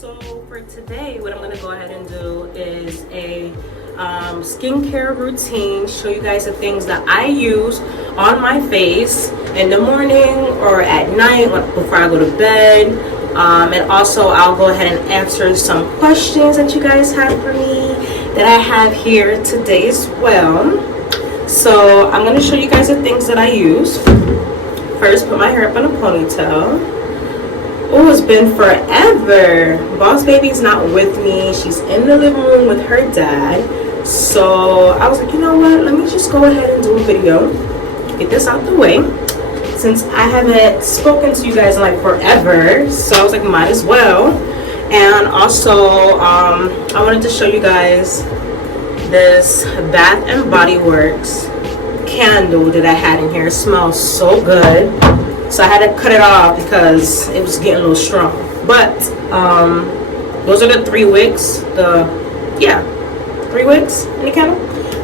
So for today, what I'm going to go ahead and do is a skincare routine, show you guys the things that I use on my face in the morning or at night before I go to bed. And also I'll go ahead and answer some questions that you guys have for me that I have here today as well. So I'm going to show you guys the things that I use. First, put my hair up in a ponytail. Oh, it's been forever. Boss Baby's not with me. She's in the living room with her dad. So I was like, you know what? Let me just go ahead and do a video. Get this out the way. Since I haven't spoken to you guys in like forever. So I was like, might as well. And also, I wanted to show you guys this Bath and Body Works candle that I had in here. It smells so good. So I had to cut it off because it was getting a little strong. But those are the 3 wicks. 3 wicks in the candle.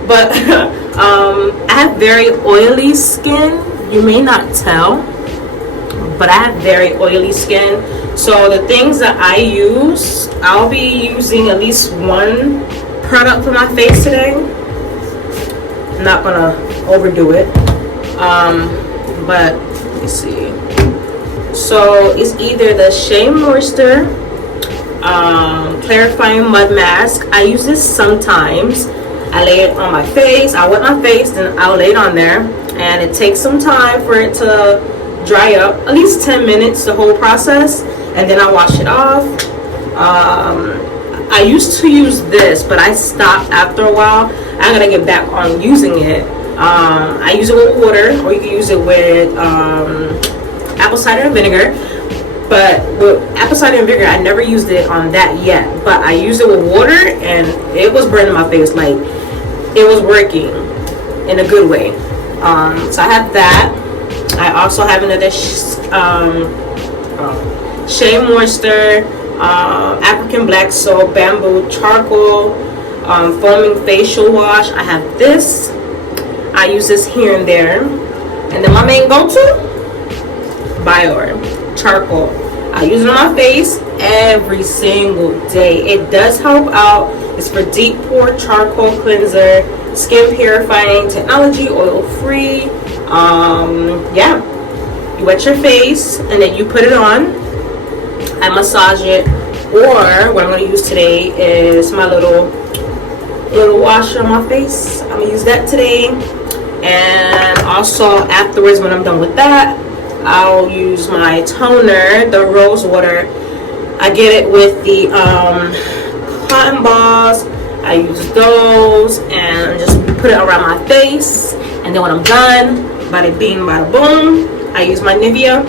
But I have very oily skin. You may not tell, but I have very oily skin. So the things that I use, I'll be using at least one product for my face today. I'm not gonna overdo it. But let me see. So it's either the Shea Moisture clarifying mud mask. I use this sometimes. I lay it on my face. I wet my face, then I'll lay it on there, and it takes some time for it to dry up, at least 10 minutes, the whole process, and then I wash it off. I used to use this, but I stopped after a while. I gotta get back on using it. I use it with water, or you can use it with apple cider vinegar. But with apple cider and vinegar, I never used it on that yet. But I used it with water, and it was burning my face. Like, it was working in a good way. So I have that. I also have another Shea Moisture, African Black Soap, Bamboo Charcoal, Foaming Facial Wash. I have this. I use this here and there. And then my main go-to, Bio Charcoal. I use it on my face every single day. It does help out. It's for deep pore charcoal cleanser, skin purifying technology, oil free. Yeah, you wet your face and then you put it on. I massage it, or what I'm going to use today is my little washer on my face. I'm going to use that today. And also afterwards, when I'm done with that, I'll use my toner, the rose water. I get it with the cotton balls. I use those and just put it around my face. And then when I'm done, bada bing, bada boom, I use my Nivea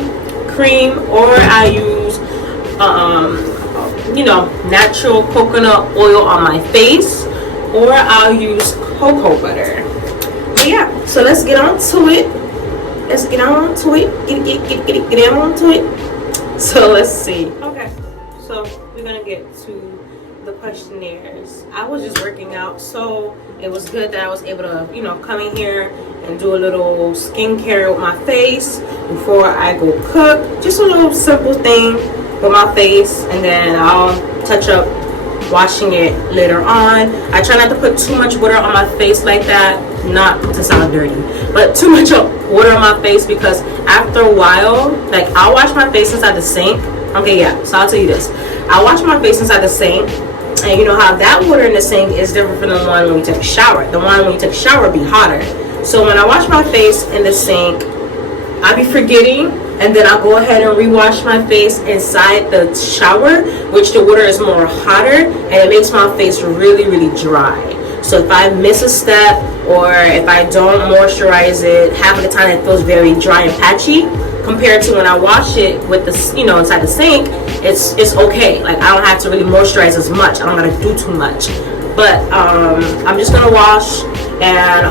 cream, or I use natural coconut oil on my face, or I'll use cocoa butter. But yeah, so let's get on to it. Let's get on to it. Get on to it. So let's see. Okay, so we're gonna get to the questionnaires. I was just working out, so it was good that I was able to, come in here and do a little skincare with my face before I go cook. Just a little simple thing with my face, and then I'll touch up washing it later on. I try not to put too much water on my face like that, not to sound dirty, but too much water on my face, because after a while, like, I'll wash my face inside the sink. Okay, yeah, so I'll tell you this. I wash my face inside the sink, and you know how that water in the sink is different from the one when you take a shower. The one when you take a shower be hotter. So when I wash my face in the sink, I be forgetting, and then I'll go ahead and rewash my face inside the shower, which the water is more hotter, and it makes my face really, really dry. So if I miss a step, or if I don't moisturize it, half of the time it feels very dry and patchy, compared to when I wash it with the, inside the sink, it's okay. Like, I don't have to really moisturize as much. I don't gotta do too much. But I'm just gonna wash and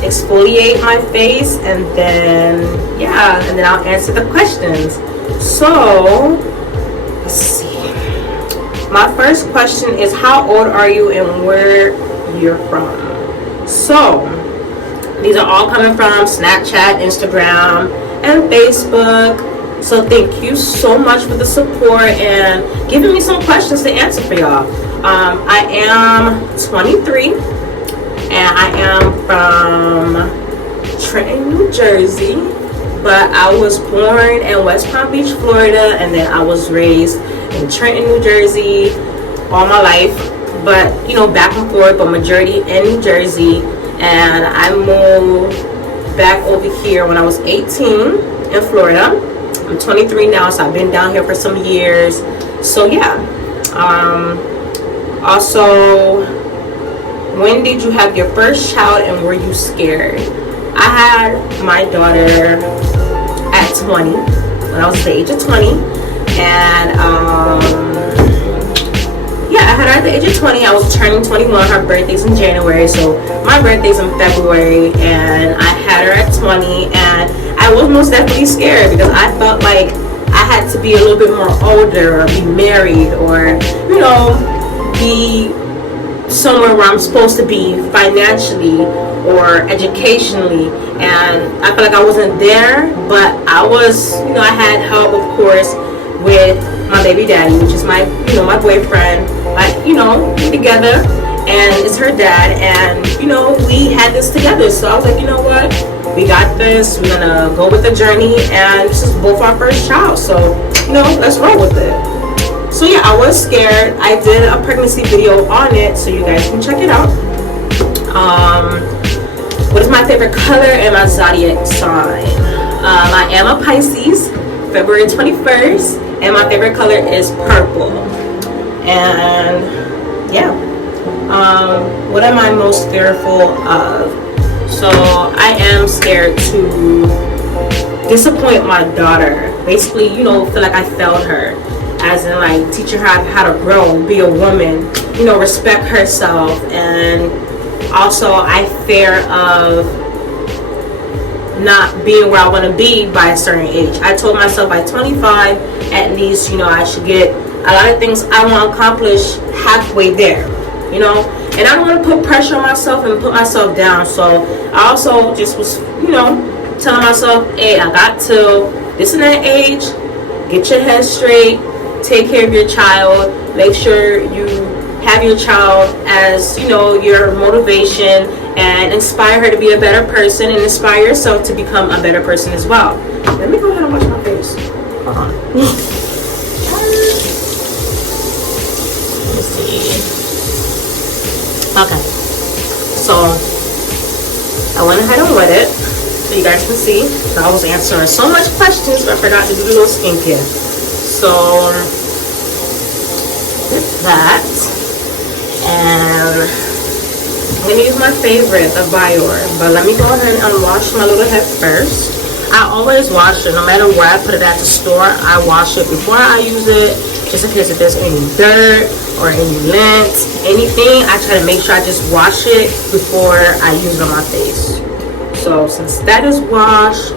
exfoliate my face, and then I'll answer the questions. So let's see. My first question is, how old are you and where you're from? So these are all coming from Snapchat, Instagram, and Facebook. So thank you so much for the support and giving me some questions to answer for y'all. I am 23 and I am from Trenton, New Jersey, but I was born in West Palm Beach, Florida, and then I was raised in Trenton, New Jersey all my life, but you know, back and forth, but majority in New Jersey. And I moved back over here when I was 18 in Florida. I'm 23 now, so I've been down here for some years. So yeah. Also, when did you have your first child and were you scared? I had my daughter at 20, when I was the age of 20, and yeah, I had her at the age of 20. I was turning 21. Her birthday's in January, so my birthday's in February, and I had her at 20, and I was most definitely scared because I felt like I had to be a little bit more older, or be married, or you know, be somewhere where I'm supposed to be financially or educationally, and I feel like I wasn't there. But I was, you know, I had help, of course, with my baby daddy, which is my, you know, my boyfriend. Like, you know, we together, and it's her dad, and you know, we had this together. So I was like, you know what, we got this. We're gonna go with the journey, and this is both our first child, so you know, let's roll with it. So yeah, I was scared. I did a pregnancy video on it, so you guys can check it out. What is my favorite color and my zodiac sign? I am a Pisces, February 21st, and my favorite color is purple. And yeah, what am I most fearful of? So I am scared to disappoint my daughter. Basically, you know, feel like I failed her, as in like teaching her how to grow, be a woman, you know, respect herself. And also I fear of not being where I want to be by a certain age. I told myself by 25 at least, you know, I should get a lot of things I want to accomplish halfway there, you know. And I don't want to put pressure on myself and put myself down. So I also just was, you know, telling myself, hey, I got to this and that age, get your head straight, take care of your child, make sure you have your child as, you know, your motivation, and inspire her to be a better person, and inspire yourself to become a better person as well. Let me go ahead and wash my face. Hold on. Let me see. Okay. So I went ahead and wet it so you guys can see. So I was answering so much questions, but I forgot to do the little skincare. So that, and I'm gonna use my favorite, the Bior, but let me go ahead and wash my little head first. I always wash it, no matter where I put it at the store. I wash it before I use it, just in case if there's any dirt or any lint, anything. I try to make sure I just wash it before I use it on my face. So since that is washed,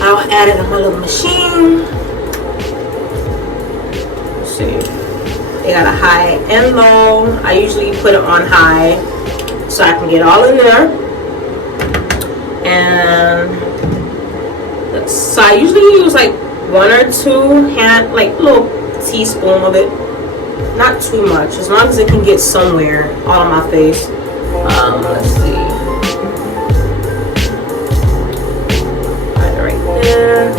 I'll add it in my little machine. Let's see. They got a high and low. I usually put it on high so I can get all in there. And so I usually use like 1 or 2 hand, like little teaspoon of it. Not too much, as long as it can get somewhere all on my face. Let's see. Right there.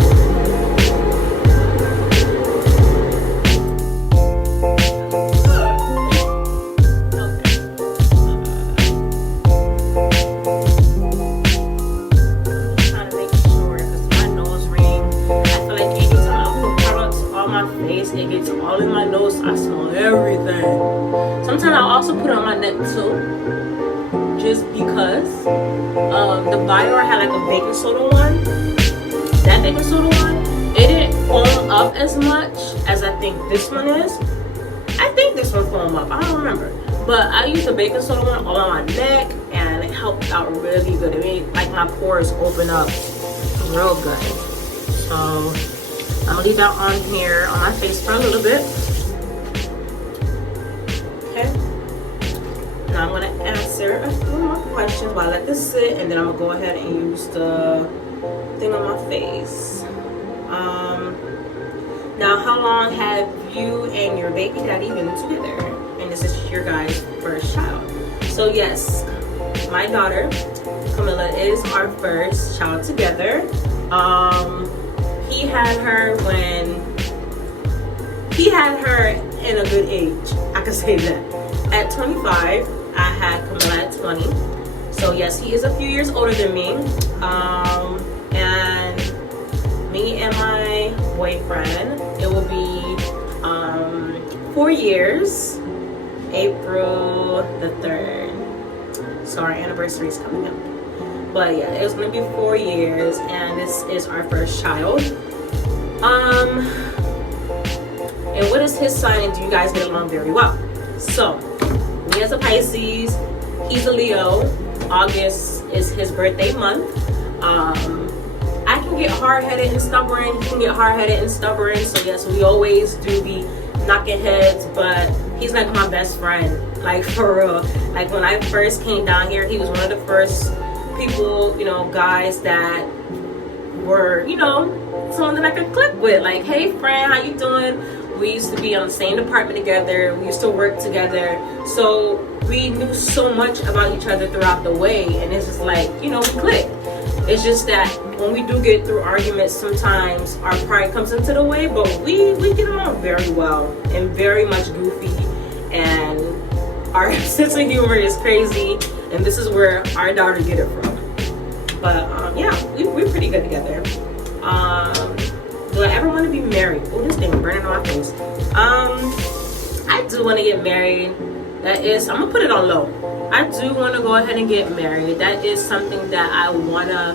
It gets all in my nose. I smell everything. Sometimes I'll also put it on my neck too, just because the Bior I had like a baking soda one. That baking soda one, it didn't foam up as much as I think this one is. I think this one foamed up, I don't remember, but I used the baking soda one all on my neck, and it helped out really good. It made like my pores open up real good. So I'm gonna leave that on here on my face for a little bit. Okay. Now I'm gonna answer a few more questions while I let this sit, and then I'm gonna go ahead and use the thing on my face. Now, how long have you and your baby daddy been together? And this is your guys' first child. So yes, my daughter Camilla is our first child together. He had her in a good age, I could say that. At 25, I had Camilla at 20. So yes, he is a few years older than me. And me and my boyfriend, it will be 4 years, April the 3rd. So our anniversary is coming up. But yeah, it's gonna be 4 years, and this is our first child. And what is his sign? And do you guys get along very well? So, me as a Pisces, he's a Leo. August is his birthday month. I can get hard-headed and stubborn. He can get hard-headed and stubborn. So yes, we always do be knocking heads, but he's like my best friend. Like, for real. Like, when I first came down here, he was one of the first people, you know, guys that were, you know, someone that I could click with. Like, hey friend, how you doing? We used to be on the same department together. We used to work together. So we knew so much about each other throughout the way, and it's just like, you know, we click. It's just that when we do get through arguments, sometimes our pride comes into the way, but we get along very well and very much goofy, and our sense of humor is crazy, and this is where our daughter get it from. But yeah, we're pretty good together. Do I ever want to be married? Oh, this thing burning on my face. I do want to get married. That is, I'm gonna put it on low. I do want to go ahead and get married. That is something that I want to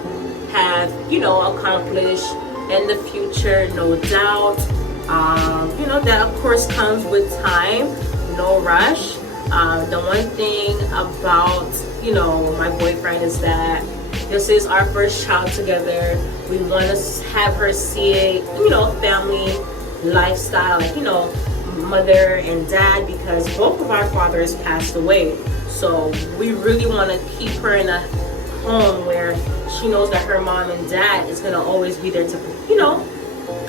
have, you know, accomplish in the future, no doubt. You know, that of course comes with time, no rush. The one thing about, you know, my boyfriend is that this is our first child together. We want to have her see a, you know, family lifestyle, like, you know, mother and dad, because both of our fathers passed away. So we really want to keep her in a home where she knows that her mom and dad is going to always be there to, you know,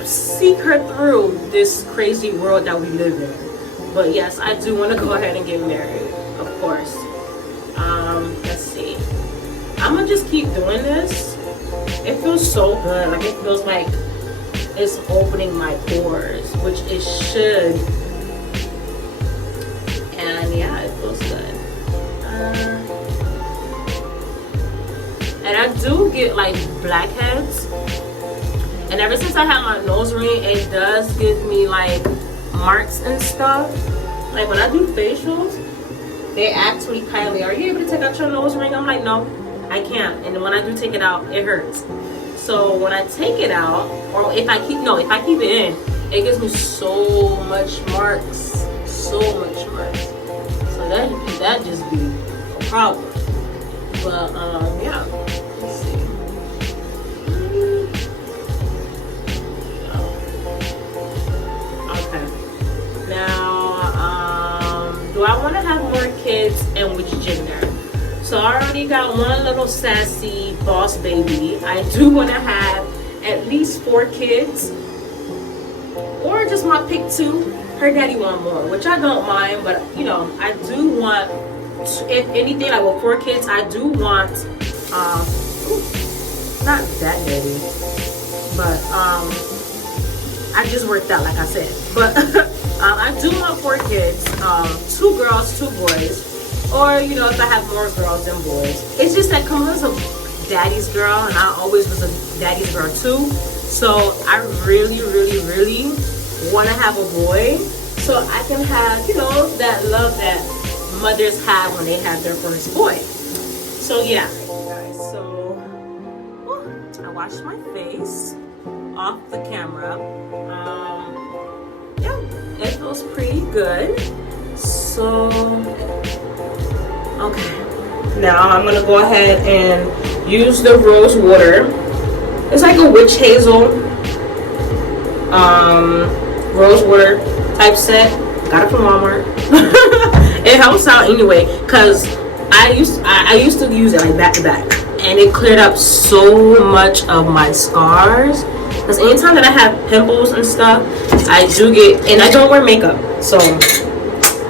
see her through this crazy world that we live in. But yes, I do want to go ahead and get married, of course. Let's see. I'm gonna just keep doing this. It feels so good. Like, it feels like it's opening my pores, which it should. And yeah, it feels good. And I do get like blackheads. And ever since I had my nose ring, it does give me like marks and stuff. Like, when I do facials, they actually kindly, are you able to take out your nose ring? I'm like, no, I can't. And when I do take it out, it hurts. So when I take it out, or if I keep it in, it gives me so much marks. So much marks. So that just be a problem. But yeah. Let's see. Okay. Now, do I want to have more kids, and which gender? So I already got one little sassy boss baby. I do want to have at least 4 kids, or just my pick 2. Her daddy want more, which I don't mind, but you know, I do want, if anything, like with 4 kids, I do want, not that many, but I just worked out, like I said, but I do want 4 kids, 2 girls, 2 boys. Or, you know, if I have more girls than boys. It's just that Camilla's a daddy's girl, and I always was a daddy's girl too. So I really, really, really want to have a boy, so I can have, you know, that love that mothers have when they have their first boy. So yeah, guys. So I washed my face off the camera. Yeah, it feels pretty good. So. Okay, now I'm gonna go ahead and use the rose water. It's like a witch hazel rose water type set. Got it from Walmart. It helps out anyway, cause I used to use it like back to back, and it cleared up so much of my scars because anytime that I have pimples and stuff, I do get, and I don't wear makeup. So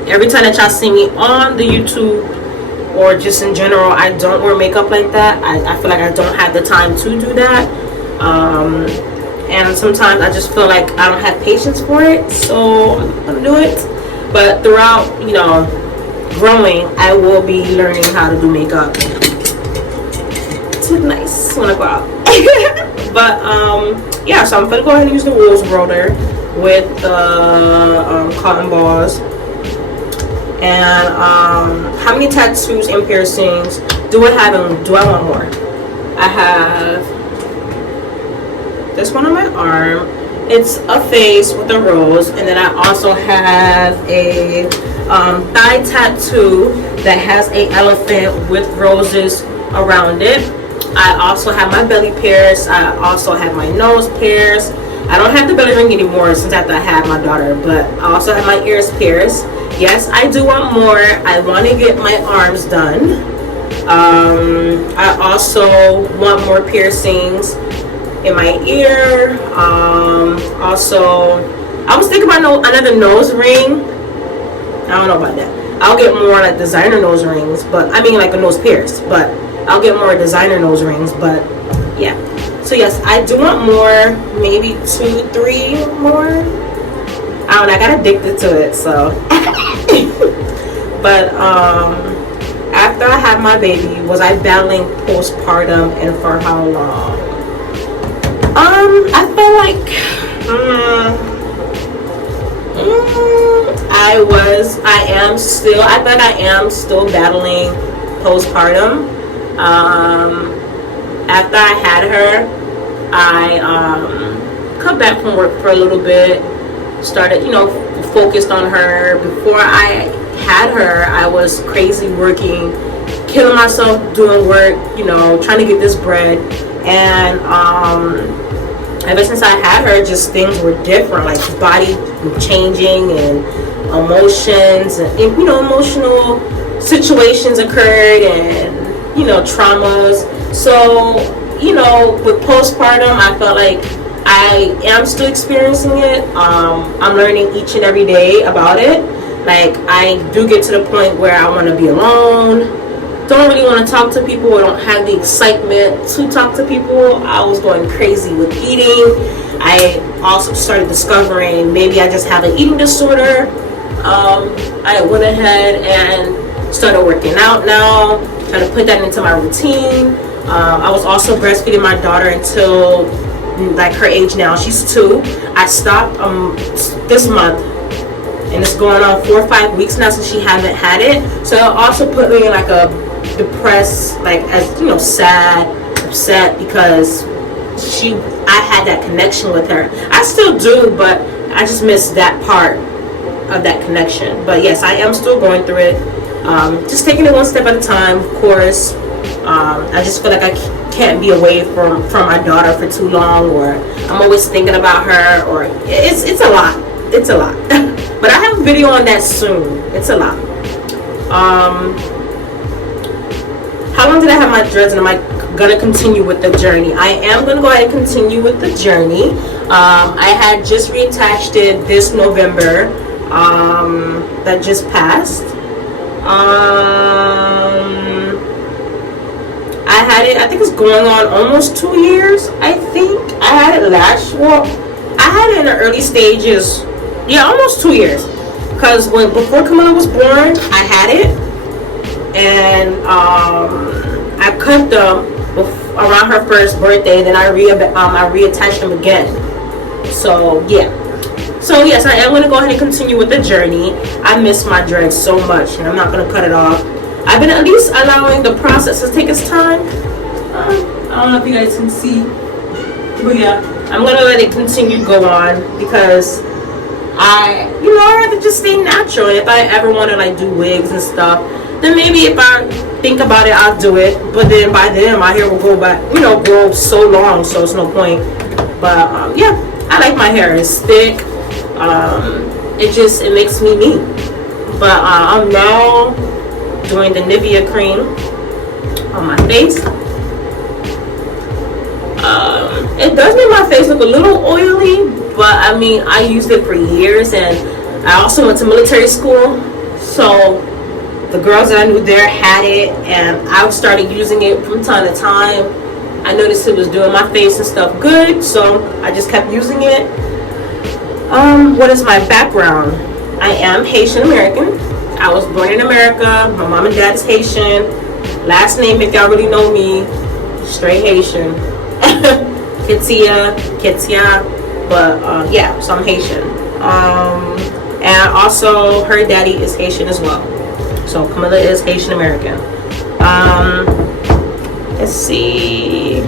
every time that y'all see me on the YouTube or just in general, I don't wear makeup like that. I feel like I don't have the time to do that. And sometimes I just feel like I don't have patience for it, so I'm gonna do it. But throughout, you know, growing, I will be learning how to do makeup to look nice when I go out. But yeah, so I'm gonna go ahead and use the rose roller with the cotton balls. And how many tattoos and piercings do I have, and do I want more? I have this one on my arm. It's a face with a rose, and then I also have a thigh tattoo that has an elephant with roses around it. I also have my belly pierced. I also have my nose pierced. I don't have the belly ring anymore since after I had my daughter, but I also have my ears pierced. Yes, I do want more. I want to get my arms done. I also want more piercings in my ear. Also, I was thinking about another nose ring. I don't know about that. I'll get more like designer nose rings, but I mean like a nose pierce, but I'll get more designer nose rings. But yeah, so yes, I do want more, maybe 2, 3 more. I don't know, I got addicted to it, so. But after I had my baby, was I battling postpartum, and for how long? I feel like I am still battling postpartum. After I had her, I cut back from work for a little bit, started, you know, focused on her. Before I had her, I was crazy working, killing myself doing work, you know, trying to get this bread. And ever since I had her, just things were different, like body changing and emotions and, you know, emotional situations occurred, and, you know, traumas. So, you know, with postpartum, I felt like I am still experiencing it. I'm learning each and every day about it. Like, I do get to the point where I want to be alone, don't really want to talk to people, or don't have the excitement to talk to people. I was going crazy with eating. I also started discovering maybe I just have an eating disorder. I went ahead and started working out now, trying to put that into my routine. I was also breastfeeding my daughter until like her age now. She's 2. I stopped this month, and it's going on 4 or 5 weeks now since she haven't had it. So it also put me in like a depressed, like, as you know, sad, upset, because I had that connection with her. I still do, but I just miss that part of that connection. But yes, I am still going through it. Just taking it one step at a time, of course. I just feel like I can't be away from my daughter for too long, or I'm always thinking about her, or it's a lot. It's a lot. But I have a video on that soon. It's a lot. How long did I have my dreads, and am I gonna continue with the journey? I am gonna go ahead and continue with the journey. I had just reattached it this November, that just passed. I had it, I think it's going on almost 2 years. I think I had it I had it in the early stages. Yeah, almost 2 years. Because before Camilla was born, I had it, and I cut them around her first birthday. Then I reattached them again. So yeah. So yes, I am going to go ahead and continue with the journey. I miss my dreads so much, and I'm not going to cut it off. I've been at least allowing the process to take its time. I don't know if you guys can see, but yeah, I'm going to let it continue to go on, because I'd rather just stay natural. If I ever want to like do wigs and stuff, then maybe if I think about it, I'll do it. But then by then my hair will go back, grow so long, so it's no point. But yeah, I like my hair. It's thick. It makes me me. But I'm now doing the Nivea cream on my face. It does make my face look a little oily, but I mean, I used it for years, and I also went to military school, so the girls that I knew there had it, and I started using it from time to time. I noticed it was doing my face and stuff good, so I just kept using it. What is my background? I am Haitian American. I was born in America. My mom and dad is Haitian. Last name, if y'all really know me, straight Haitian. Ketia. But yeah, so I'm Haitian. And also her daddy is Haitian as well. So Camilla is Haitian American. Let's see.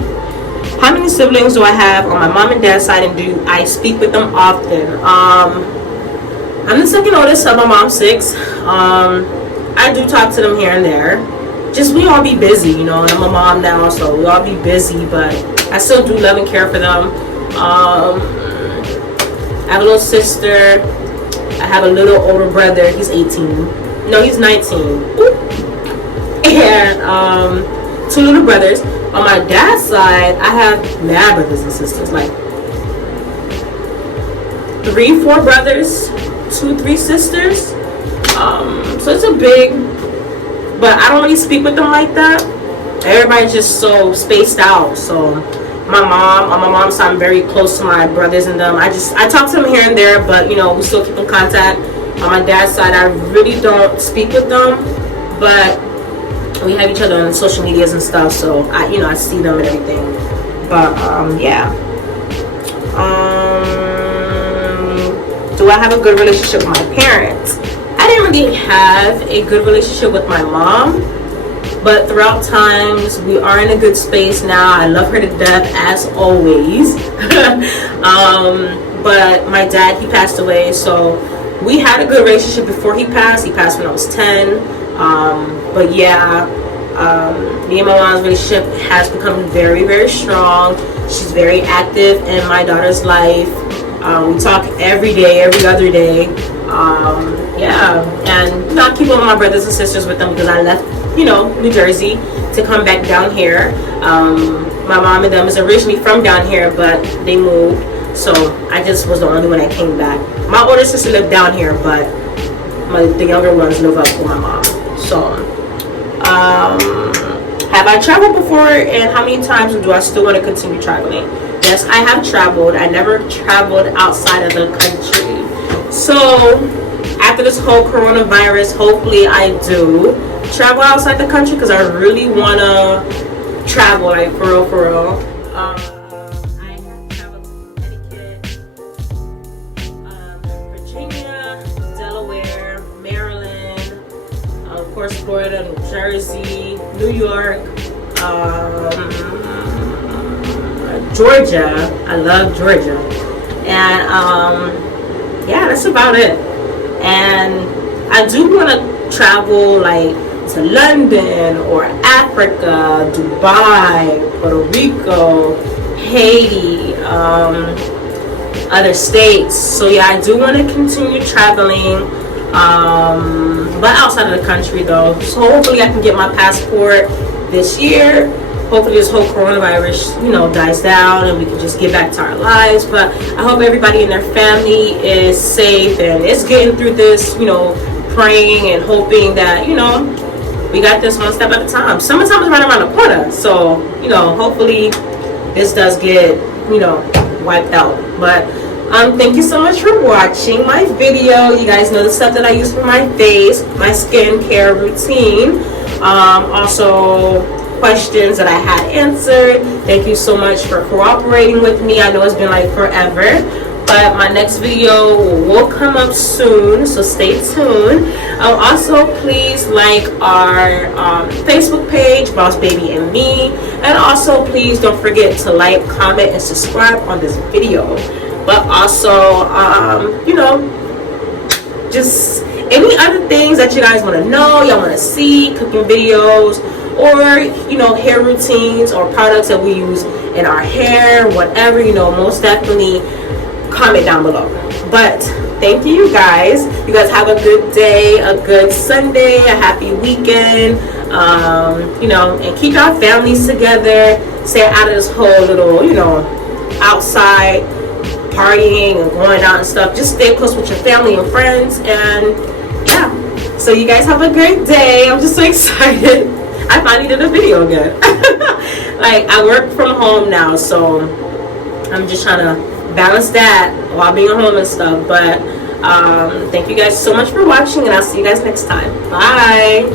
How many siblings do I have on my mom and dad's side, and do I speak with them often? I'm the second oldest of my mom's 6. I do talk to them here and there. Just we all be busy, you know, and I'm a mom now, so we all be busy, but I still do love and care for them. I have a little sister. I have a little older brother. He's 18. No, he's 19. And 2 little brothers. On my dad's side, I have mad brothers and sisters, like 3-4 brothers, 2-3 sisters. So it's a big, but I don't really speak with them like that. Everybody's just so spaced out. So my mom, on my mom's side, I'm very close to my brothers and them. I talk to them here and there, but you know, we still keep in contact. On my dad's side, I really don't speak with them, but we have each other on social medias and stuff, so I see them and everything. But yeah. Do I have a good relationship with my parents? I didn't really have a good relationship with my mom, but throughout times we are in a good space now. I love her to death as always. But my dad, he passed away, so we had a good relationship before he passed. He passed when I was 10. But yeah, me and my mom's relationship has become very, very strong. She's very active in my daughter's life. We talk every day, every other day. Yeah, and I keep up with my brothers and sisters with them because I left, New Jersey to come back down here. My mom and them is originally from down here, but they moved, so I just was the only one that came back. My older sister lived down here, but the younger ones live up with my mom. So, have I traveled before, and how many times do I still want to continue traveling? Yes, I have traveled. I never traveled outside of the country. So, after this whole coronavirus, hopefully I do travel outside the country because I really want to travel, like for real. I have traveled to Connecticut, Virginia, Delaware, Maryland, of course Florida, New Jersey, New York, Georgia. I love Georgia. And yeah, that's about it. And I do want to travel like to London or Africa, Dubai, Puerto Rico, Haiti, other states. So yeah, I do want to continue traveling, but outside of the country though. So hopefully I can get my passport this year. Hopefully this whole coronavirus, dies down and we can just get back to our lives. But I hope everybody and their family is safe and is getting through this, praying and hoping that, we got this one step at a time. Summertime is right around the corner. So, hopefully this does get, wiped out. But thank you so much for watching my video. You guys know the stuff that I use for my face, my skincare routine. Also questions that I had answered. Thank you so much for cooperating with me. I know it's been like forever, but my next video will come up soon, so stay tuned. Also, please like our Facebook page, Boss Baby and Me, and also please don't forget to like, comment, and subscribe on this video. But also, just any other things that you guys want to know, y'all want to see, cooking videos, or hair routines or products that we use in our hair, whatever, most definitely comment down below. But thank you guys. You guys have a good day, a good Sunday, a happy weekend, and keep our families together. Stay out of this whole little outside partying and going out and stuff. Just stay close with your family and friends. And yeah, so you guys have a great day. I'm just so excited. I finally did a video again. Like, I work from home now, so I'm just trying to balance that while being at home and stuff. But thank you guys so much for watching, and I'll see you guys next time. Bye.